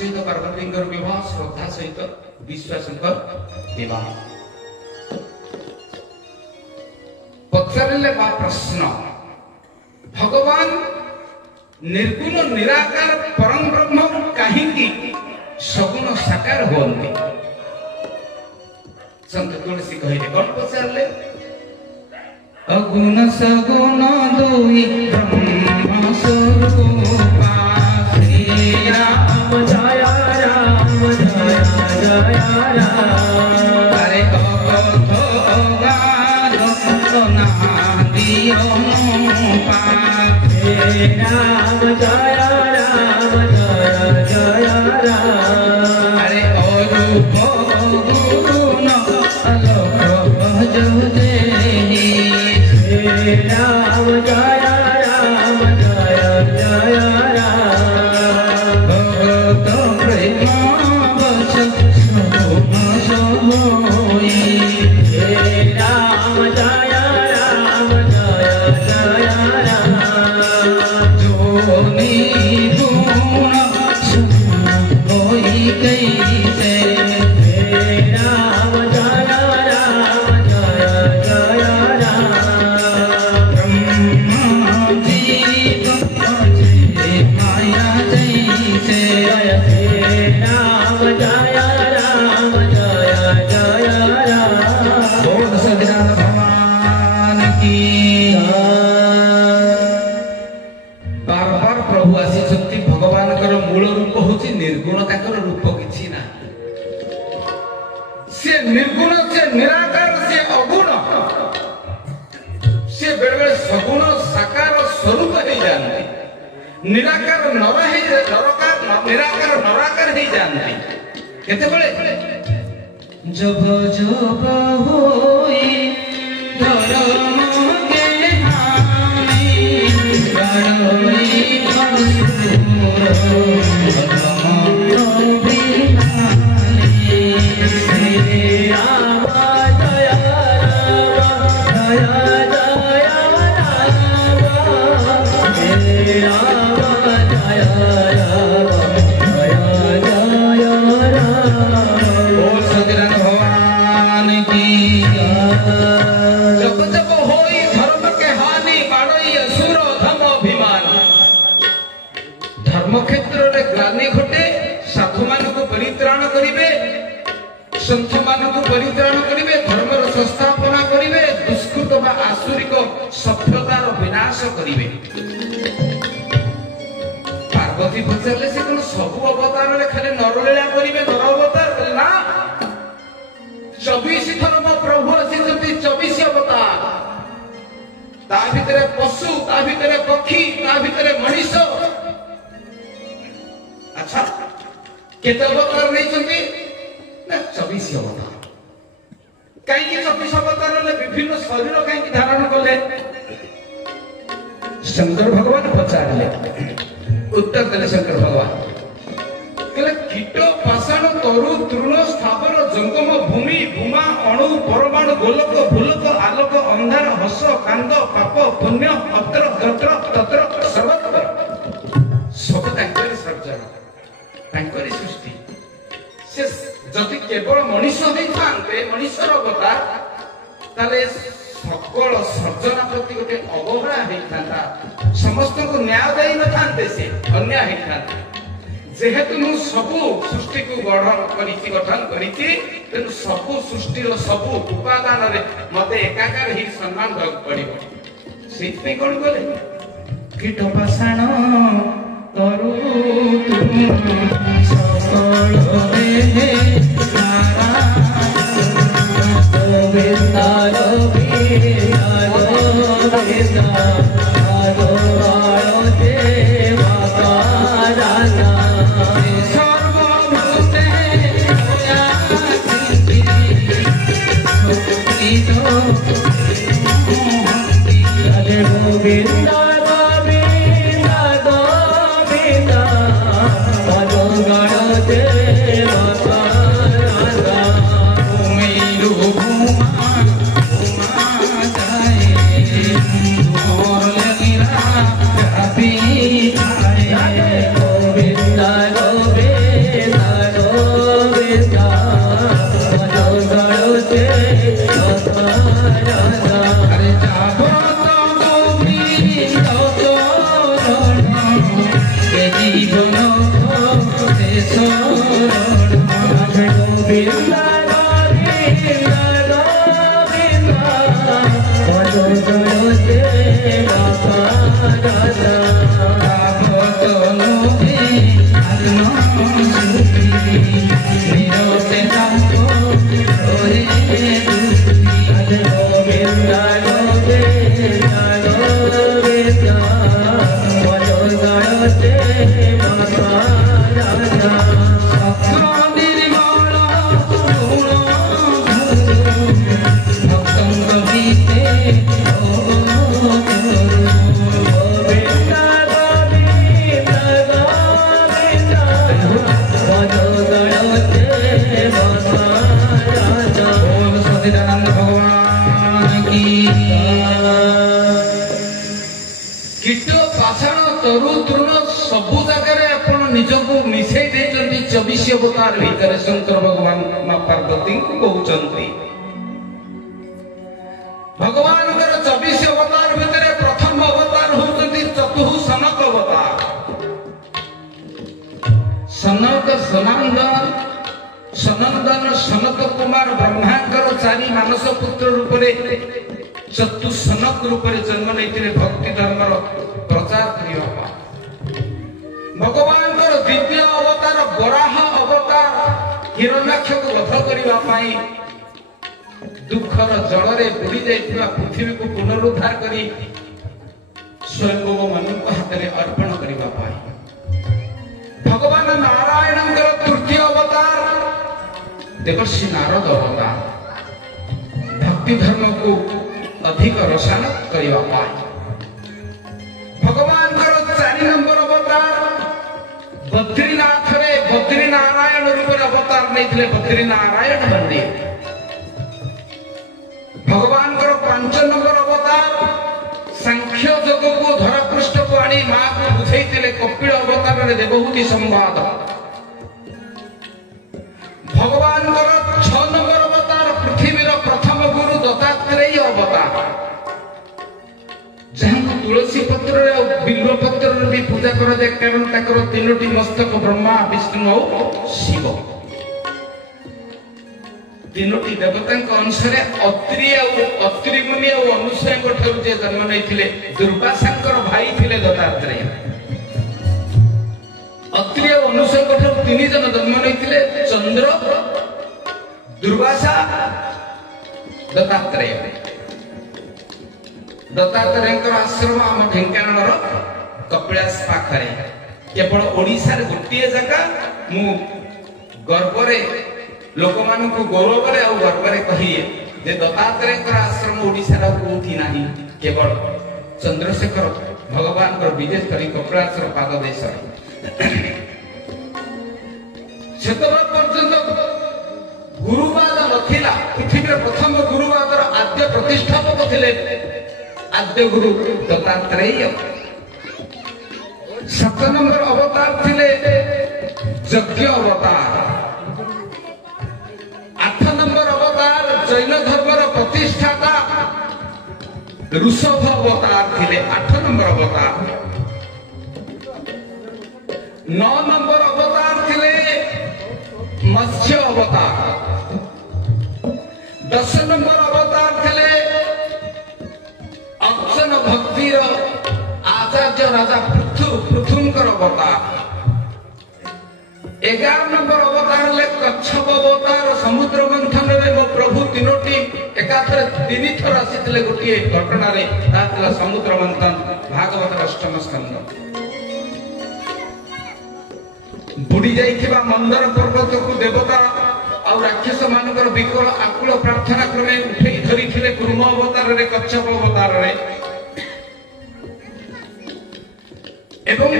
सहित पार्वती विवाह श्रद्धा सहित विश्वास विवाह पचारे बा प्रश्न भगवान निर्गुण निराकार परम ब्रह्म कहीं सगुण साकार होती संत तुलसी कहले कौन पचारे अगुण सगुण दुई ब्रह्म स्वरूपा श्री राम जय राम जय जय राम अरे अगध अगाध ना दियो पा श्री राम जय राम जय जय राम अरे अरूप गुण अलोक भजो देहि श्री राम जय राम जय जय राम भगत प्रेम वश सोम सोई श्री राम जय राम जय जय राम जोनि गुण होई कैसे श्री राम जय राम जय जय राम निर्गुण रूप किसी ना से निर्गुण से निराकार से अगुण से बेले बेले सगुण साकार स्वरूप हो जानते निराकार नर निराकार नराकार हो जानते केते बेले जब जब होई धर्म के हानि गणोई संत मानक परित्राण करिवे धर्मर संस्थापना करिवे दुष्कृत बा आसुरिक सभ्यतार विनाश करिवे पार्वती पचारले से कोन सब अवतार रे खाली नरलीला करिवे नर अवतार ना 24 थर मो प्रभु आसी 24 अवतार ता भितरे पशु ता भितरे पक्षी ता भितरे मनुष्य अच्छा केते अवतार नै छथि 24 अवतार कहीं 24 अवतार विभिन्न शरीर कहीं धारण कले शंकर भगवान पचारे उत्तर देले शंकर भगवान कहले कीट पाषाण तरु तृण स्थावर जंगम भूमि भूमा अणु परमाणु गोलक भूलक आलोक अंधार हस कांद पाप पुण्य अत्र तत्र तत्र सर्वत्र सब तांकरी सर्जन तांकरी सृष्टि से जदि केवल मनुष्य होइथान्ते मनुष्यर अवतार ताले सकल सर्जना प्रति गोटे अवहेला होइथान्ता समस्त को न्याय देई न थान्ते से अन्याय होइथान्ता जेहेतु मु सबु सृष्टि को गठन करिछि तेनु सबु सृष्टि रो सबु उपादान रे मते एकाकार ही सम्मान दक पड़िबो सेति कोन बोले कीट पाषाण तरु सकल रे କୀଟ ପାଷାଣ ତରୁ ତୃଣ ସବୁ ଜାଗାରେ ଆପଣ ନିଜକୁ ମିଶେଇ ଦେଇଛନ୍ତି 24 ଅବତାର ଭିତରେ। ଶଙ୍କର ଭଗବାନ ମା ପାର୍ବତୀଙ୍କୁ କହୁଛନ୍ତି ଭଗବାନଙ୍କର 24 ଅବତାର ଭିତରେ ପ୍ରଥମ ଅବତାର ହଉଛନ୍ତି ଚତୁଃ ସନକ ଅବତାର। ସନକ ସନନ୍ଦନ ସନକ କୁମାର ବ୍ରହ୍ମାଙ୍କର 4 ମାନସ ପୁତ୍ର ରୂପରେ ଚତୁଃସନକ ରୂପରେ ଜନ୍ମ ନେଇଥିଲେ ଭକ୍ତି ଧର୍ମର ପ୍ରଚାର କରିବା ପାଇଁ। ଭଗବାନଙ୍କର ଦ୍ୱିତୀୟ ଅବତାର ବରାହ ଅବତାର ହିରଣ୍ୟାକ୍ଷକୁ ବଧ କରିବା ପାଇଁ ଦୁଃଖର ଜଳରେ ବୁଡି ଯାଇଥିବା ପୃଥିବୀକୁ ପୁନରୁଦ୍ଧାର କରି ସ୍ୱୟଂ ମାନଙ୍କ ହାତରେ ଅର୍ପଣ କରିବା ପାଇଁ। ଭଗବାନ ନାରାୟଣଙ୍କର ତୃତୀୟ ଅବତାର ଦେବର୍ଷି ନାରଦ ଅବତାର ଭକ୍ତି ଧର୍ମକୁ ଅଧିକ ରସାୟନ କରିବା ପାଇଁ। ଭଗବାନଙ୍କର 4 ନମ୍ବର ଅବତାର ବଦ୍ରୀନାଥରେ ବଦ୍ରୀ ନାରାୟଣ ରୂପରେ ଅବତାର ନେଇଥିଲେ ବଦ୍ରୀ ନାରାୟଣ ମନ୍ଦିର। ଭଗବାନଙ୍କର 5 ନମ୍ବର ଅବତାର ସାଂଖ୍ୟ ଯୋଗକୁ ଧରାପୃଷ୍ଠକୁ ଆଣି ମାକୁ ବୁଝେଇଥିଲେ କପିଳ ଅବତାରରେ ଦେବହୂତି ସମ୍ବାଦ। ଭଗବାନଙ୍କର 6 ନମ୍ବର ଅବତାର ପୃଥିବୀର ପ୍ରଥମ ଗୁରୁ ଦତ୍ତାତ୍ରେୟ ଅବତାର, ଯାହାଙ୍କୁ ତୁଳସୀ ପତ୍ରରେ ଆଉ ବିଲ୍ବ ପତ୍ରରେ ବି ପୂଜା କରାଯାଏ, କାରଣ ତାଙ୍କର 3ଟି ମସ୍ତକ ବ୍ରହ୍ମା ବିଷ୍ଣୁ ଆଉ ଶିବ। 3ଟି ଦେବତାଙ୍କ ଅନୁସାରେ ଅତ୍ରି ମୁନି ଆଉ ଅନୁସୂୟାଙ୍କ ଠାରୁ ଯେ ଜନ୍ମ ନେଇଥିଲେ ଦୁର୍ବାସାଙ୍କର ଭାଇ ଥିଲେ ଦତ୍ତାତ୍ରେୟ। ଅତ୍ରି ଆଉ ଅନୁସୂୟାଙ୍କ ଠାରୁ 3 ଜଣ ଜନ୍ମ ନେଇଥିଲେ ଚନ୍ଦ୍ର, ଦୁର୍ବାସା, ଦତ୍ତାତ୍ରେୟ। ଦତ୍ତାତ୍ରେୟଙ୍କର ଆଶ୍ରମ ଆମ ଢେଙ୍କାନାଳର କପିଳାସ ପାଖରେ। କେବଳ ଓଡ଼ିଶାରେ ଗୋଟିଏ ଜାଗା ମୁଁ ଗର୍ବରେ ଲୋକମାନଙ୍କୁ ଗୌରବରେ ଆଉ ଗର୍ବରେ କହିଏ ଯେ ଦତ୍ତାତ୍ରେୟଙ୍କର ଆଶ୍ରମ ଓଡ଼ିଶାର କୋଉଠି ନାହିଁ, କେବଳ ଚନ୍ଦ୍ରଶେଖର ଭଗବାନଙ୍କର ବିଜେଷ କରି କପିଳାସର ପାଦ ଦେଶରେ। ସେତେବେଳେ ପର୍ଯ୍ୟନ୍ତ ଗୁରୁବାଦ ନଥିଲା। ପୃଥିବୀର ପ୍ରଥମ ଗୁରୁବାଦର ଆଦ୍ୟ ପ୍ରତିଷ୍ଠାପକ ଥିଲେ ଆଦ୍ୟ ଗୁରୁ ଦତ୍ତାତ୍ରେୟ। 7 ନମ୍ବର ଅବତାର ଥିଲେ ଯଜ୍ଞ ଅବତାର। 8 ନମ୍ବର ଅବତାର ଜୈନ ଧର୍ମର ପ୍ରତିଷ୍ଠାତା ଋଷଭ ଅବତାର ଥିଲେ 8 ନମ୍ବର ଅବତାର। 9 ନମ୍ବର ଅବତାର ଥିଲେ ମତ୍ସ୍ୟ ଅବତାର। 10 ନମ୍ବର ଅବତାର ଥିଲେ ଅର୍ଚ୍ଚନ ଭକ୍ତିର ଆଚାର୍ଯ୍ୟ ରାଜା ପୃଥୁଙ୍କର ଅବତାର। 11 ନମ୍ବର ଅବତାର ହେଲେ କଚ୍ଛପ ଅବତାର। ସମୁଦ୍ର ମନ୍ଥନରେ ମୋ ପ୍ରଭୁ 3ଟି ଏକାଥରେ 3 ଥର ଆସିଥିଲେ ଗୋଟିଏ ଘଟଣାରେ, ତାହା ଥିଲା ସମୁଦ୍ର ମନ୍ଥନ, ଭାଗବତର 8ମ ସ୍କନ୍ଧ। ବୁଡି ଯାଇଥିବା ମନ୍ଦର ପର୍ବତକୁ ଦେବତା ଆଉ ରାକ୍ଷସ ମାନଙ୍କର ବିକଳ ଆକୁଳ ପ୍ରାର୍ଥନା କ୍ରମେ ଉଠେଇ ଧରିଥିଲେ କୁର୍ମ ଅବତାରରେ, କଚ୍ଛପ ଅବତାରରେ। ଏବଂ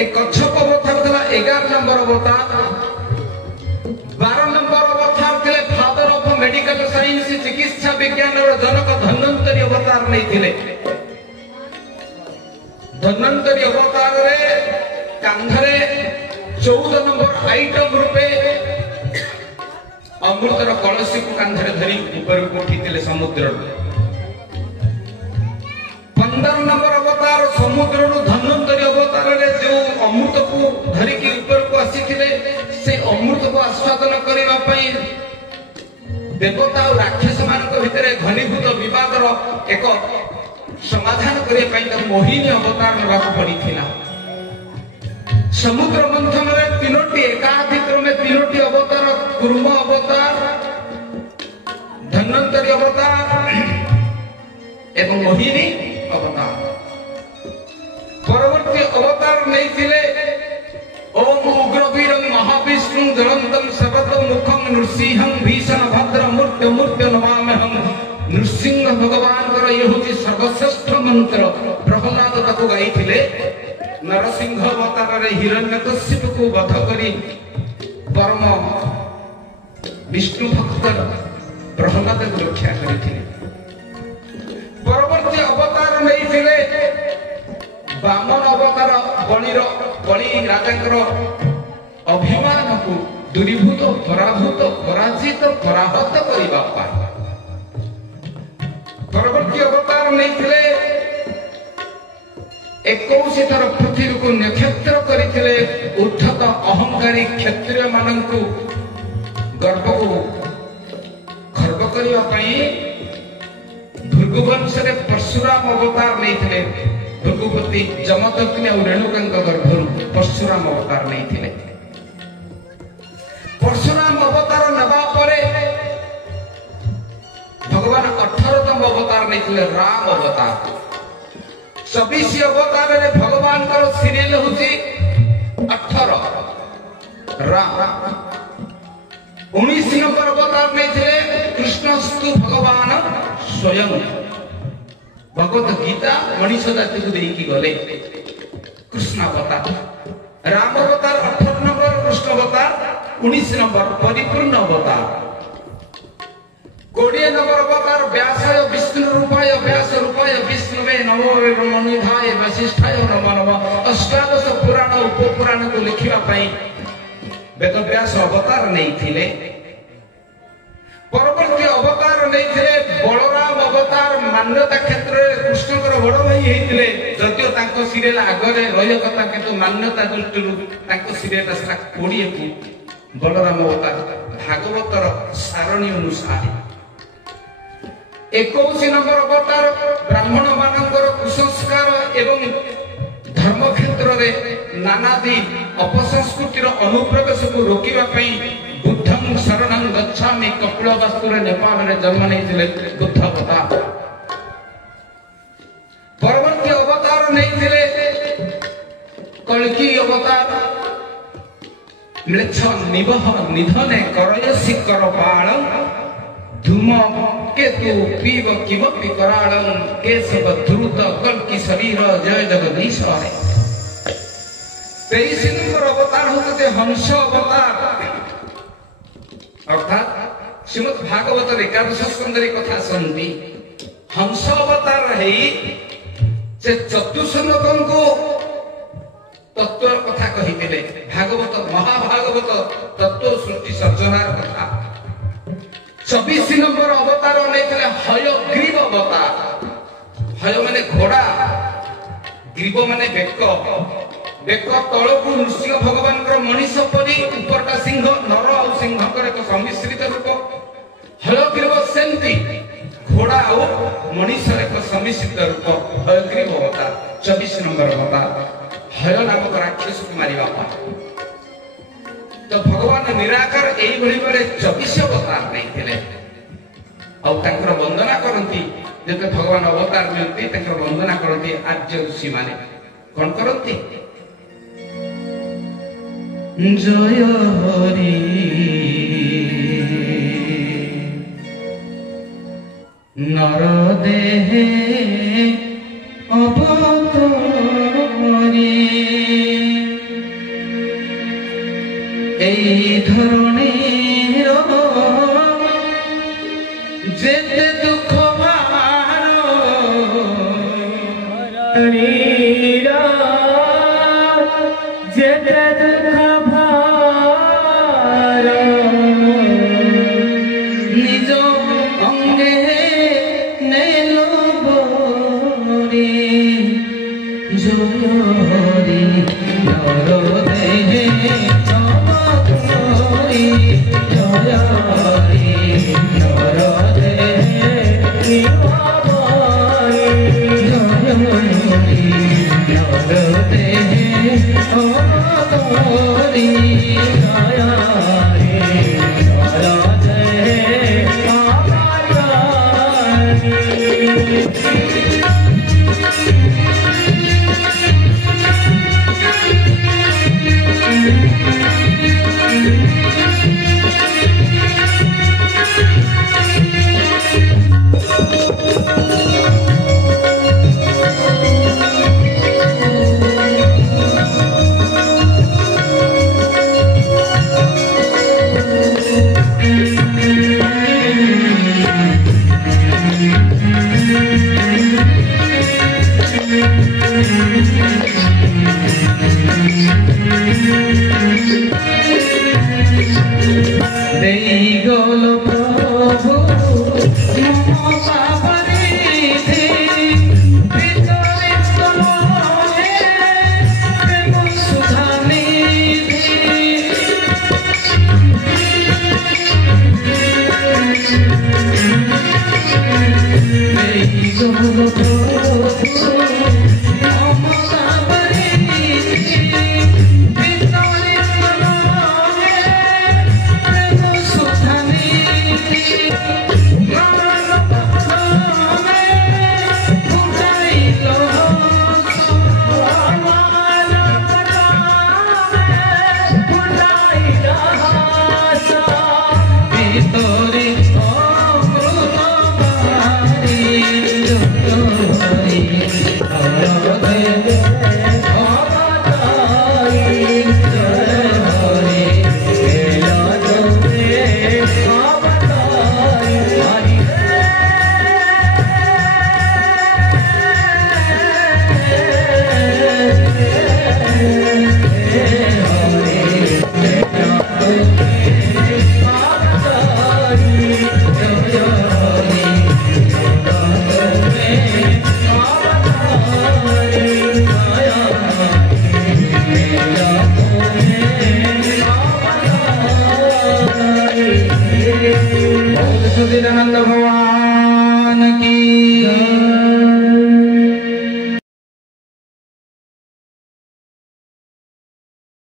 ଏ କଚ୍ଛପ ଅବତାର ଥିଲା 11 ନମ୍ବର ଅବତାର। 12 ନମ୍ବର ଅବତାର ଥିଲେ ଫାଦର ଅଫ ମେଡିକାଲ ସାଇନ୍ସ, ଚିକିତ୍ସା ବିଜ୍ଞାନର ଜନକ ଧନ୍ୱନ୍ତରୀ ଅବତାର ନେଇଥିଲେ। ଧନ୍ୱନ୍ତରୀ ଅବତାରରେ କାନ୍ଧରେ 14 ନମ୍ବର ଆଇଟମ ରୂପେ ଅମୃତର କଳସୀକୁ କାନ୍ଧରେ ଧରି ଉପରକୁ ଉଠିଥିଲେ ସମୁଦ୍ରରୁ। 15 ନମ୍ବର ଅବତାର ସମୁଦ୍ରରୁ ଧନ୍ୱନ୍ତରୀ ଅବତାରରେ ଯେଉଁ ଅମୃତକୁ ଧରିକି ଉପରକୁ ଆସିଥିଲେ, ସେ ଅମୃତକୁ ଆସ୍ୱାଦନ କରିବା ପାଇଁ ଦେବତା ଆଉ ରାକ୍ଷସ ମାନଙ୍କ ଭିତରେ ଘନୀଭୂତ ବିବାଦର ଏକ ସମାଧାନ କରିବା ପାଇଁ ତାଙ୍କୁ ମୋହିନୀ ଅବତାର ନେବାକୁ ପଡିଥିଲା। ସମୁଦ୍ର ମନ୍ଥନରେ 3ଟି ଏକାଧିକ୍ରମେ 3ଟି ଅବତାର, କୁର୍ମ ଅବତାର, ଧନ୍ୱନ୍ତରୀ ଅବତାର ଏବଂ ମୋହିନୀ ଅବତାର। ପରବର୍ତ୍ତୀ ଅବତାର ନେଇଥିଲେ ଓମ୍ ଉଗ୍ରବୀରଂ ମହାବିଷ୍ଣୁ ଜ୍ୱଳନ୍ତଂ ସର୍ବତୋ ମୁଖଂ ନୃସିଂହଂ ଭୀଷଣ ଭଦ୍ର ମୂର୍ତ୍ତି ମୂର୍ତ୍ତି ନମାମ୍ୟହଂ। ନୃସିଂହ ଭଗବାନଙ୍କର ଇଏ ହେଉଛି ସର୍ବଶ୍ରେଷ୍ଠ ମନ୍ତ୍ର। ପ୍ରହ୍ଲାଦ ତାକୁ ଗାଇଥିଲେ। ନରସିଂହ ଅବତାରରେ ହିରଣ୍ୟକଶ୍ୟପକୁ ବଧ କରି ପରମ ବିଷ୍ଣୁ ଭକ୍ତ ପ୍ରହ୍ଲାଦକୁ ରକ୍ଷା କରିଥିଲେ। ପରବର୍ତ୍ତୀ ଅବତାର ନେଇଥିଲେ ବାମନ ଅବତାର ବଳି ରାଜାଙ୍କର ଅଭିମାନକୁ ଦୂରୀଭୂତ ପରାଭୂତ ପରାଜିତ ପରାହତ କରିବା ପାଇଁ ପରବର୍ତ୍ତୀ ଅବତାର ନେଇଥିଲେ। 21 ଥର ପୃଥିବୀକୁ ନକ୍ଷତ୍ର କରିଥିଲେ। ଉଦ୍ଧତ ଅହଙ୍କାରୀ କ୍ଷତ୍ରିୟ ମାନଙ୍କୁ ଗର୍ଭକୁ ଖର୍ବ କରିବା ପାଇଁ ଭୃଗୁ ବଂଶରେ ପରଶୁରାମ ଅବତାର ନେଇଥିଲେ। ଭୃଗୁପତି ଯମଦଗ୍ନି ଆଉ ରେଣୁକାଙ୍କ ଗର୍ଭରୁ ପରଶୁରାମ ଅବତାର ନେଇଥିଲେ। ପରଶୁରାମ ଅବତାର ନେବା ପରେ ଭଗବାନ 18ତମ ଅବତାର ନେଇଥିଲେ ରାମ ଅବତାର। 24 ଅବତାରରେ ଭଗବାନଙ୍କର ସିରିଏଲ ହଉଛି 18 ରାମ। 19 ନମ୍ବର ଅବତାର ନେଇଥିଲେ କୃଷ୍ଣସ୍ତୁ ଭଗବାନ ସ୍ୱୟଂ। ଭଗବତ ଗୀତା ମଣିଷ ଜାତିକୁ ଦେଇକି ଗଲେ କୃଷ୍ଣ ଅବତାର। ରାମ ଅବତାର 18 ନମ୍ବର, କୃଷ୍ଣ ଅବତାର 19 ନମ୍ବର ପରିପୂର୍ଣ୍ଣ ଅବତାର। 20 ନମ୍ବର ଅବତାର ବ୍ୟାସାୟ ବିଷ୍ଣୁ ରୂପାୟ ବ୍ୟାସ ରୂପାୟ ବିଷ୍ଣୁବେ ନମୋ ମନୁଧାୟ ବଶିଷ୍ଠାୟ ନମୋ ନମଃ। ଅଷ୍ଟାଦଶ ପୁରାଣ ଉପପୁରାଣକୁ ଲେଖିବା ପାଇଁ ବେଦବ୍ୟାସ ଅବତାର ନେଇଥିଲେ। ପରବର୍ତ୍ତୀ ଅବତାର ନେଇଥିଲେ ବଳରାମ ଅବତାର। ମାନ୍ୟତା କ୍ଷେତ୍ରରେ କୃଷ୍ଣଙ୍କର ବଡ ଭାଇ ହେଇଥିଲେ, ଯଦିଓ ତାଙ୍କ ସିରିଏଲ ଆଗରେ ରହିବା କଥା, କିନ୍ତୁ ମାନ୍ୟତା ଦୃଷ୍ଟିରୁ ତାଙ୍କ ସିରିଏଲ ଆସିଲା 20କୁ ବଳରାମ ଅବତାର ଭାଗବତର ସାରଣୀ ଅନୁସାରେ। 21 ନମ୍ବର ଅବତାର ବ୍ରାହ୍ମଣ ମାନଙ୍କର କୁସଂସ୍କାର ଏବଂ ଧର୍ମ କ୍ଷେତ୍ରରେ ନାନାଦି ଅପସଂସ୍କୃତିର ଅନୁପ୍ରବେଶକୁ ରୋକିବା ପାଇଁ ବୁଦ୍ଧଂ ଶରଣଂ ଗଚ୍ଛାମି କପିଳବାସ୍ତୁରେ ନେପାଳରେ ଜନ୍ମ ନେଇଥିଲେ ବୁଦ୍ଧ ଅବତାର। ପରବର୍ତ୍ତୀ ଅବତାର ନେଇଥିଲେ କଳ୍କି ଅବତାର। ମ୍ଲେଚ୍ଛ ନିବହ ନିଧନେ କରୟସି କରପାଳ ଧୂମ କେତୁ ପିବ କିମପି କରାଳଂ କେଶବ ଦ୍ରୁତ କଳ୍କି ଶରୀର ଜୟ ଜଗଦୀଶ। 23 নম্বর অবতার হচ্ছে হংস অবতার। অর্থাৎ শ্রীমদ ভাগবতের 11 স্কন্ধরে কথা শুনতি হংস অবতার হেই যে চতুষ্লোকଙ୍କୁ তত্ত্বর কথা কহিଥିଲେ। ভাগবত মহাভাগবত তত্ত্ব সৃষ্টি সর্জনার কথা। 24 নম্বর অবতার নেইଥିଲେ হয়গ্রীব অবতার। হয় মানে ঘোড়া, গ্রীব মানে বেক। বেক তଳକୁ ନୃସିଂହ ଭଗବାନଙ୍କର ମଣିଷ ପରି, ଉପରଟା ସିଂହ, ନର ଆଉ ସିଂହଙ୍କର ଏକ ସମ୍ମିଶ୍ରିତ ରୂପ। ହୟଗ୍ରୀବ ସେମିତି ଘୋଡା ଆଉ ମଣିଷର ଏକ ସମ୍ମିଶ୍ରିତ ରୂପ ହୟଗ୍ରୀବ ଅବତାର। 24 নম্বর ଅବତାର ହୟ ନାମକ ରାକ୍ଷସକୁ ମାରିବା ପାଇଁ। ତ ଭଗବାନ ନିରାକାର ଏଇଭଳି ଭାବରେ 24 ଅବତାର ନେଇଥିଲେ। ଆଉ ତାଙ୍କର ବନ୍ଦନା କରନ୍ତି। ଯେତେ ଭଗବାନ ଅବତାର ନିଅନ୍ତି ତାଙ୍କର ବନ୍ଦନା କରନ୍ତି ଆର୍ଯ୍ୟ ଋଷି ମାନେ। କଣ କରନ୍ତି? জয় হরি নর দেহে অবতরি এই ধরণীর যেতে দুঃখ যেতে নিজ অঙ্গে নেল বরে জয় হরি নর দেহে অবতরি জয় হরি নর দেহে অবতরি জয় হরি নর দেহে অবতরি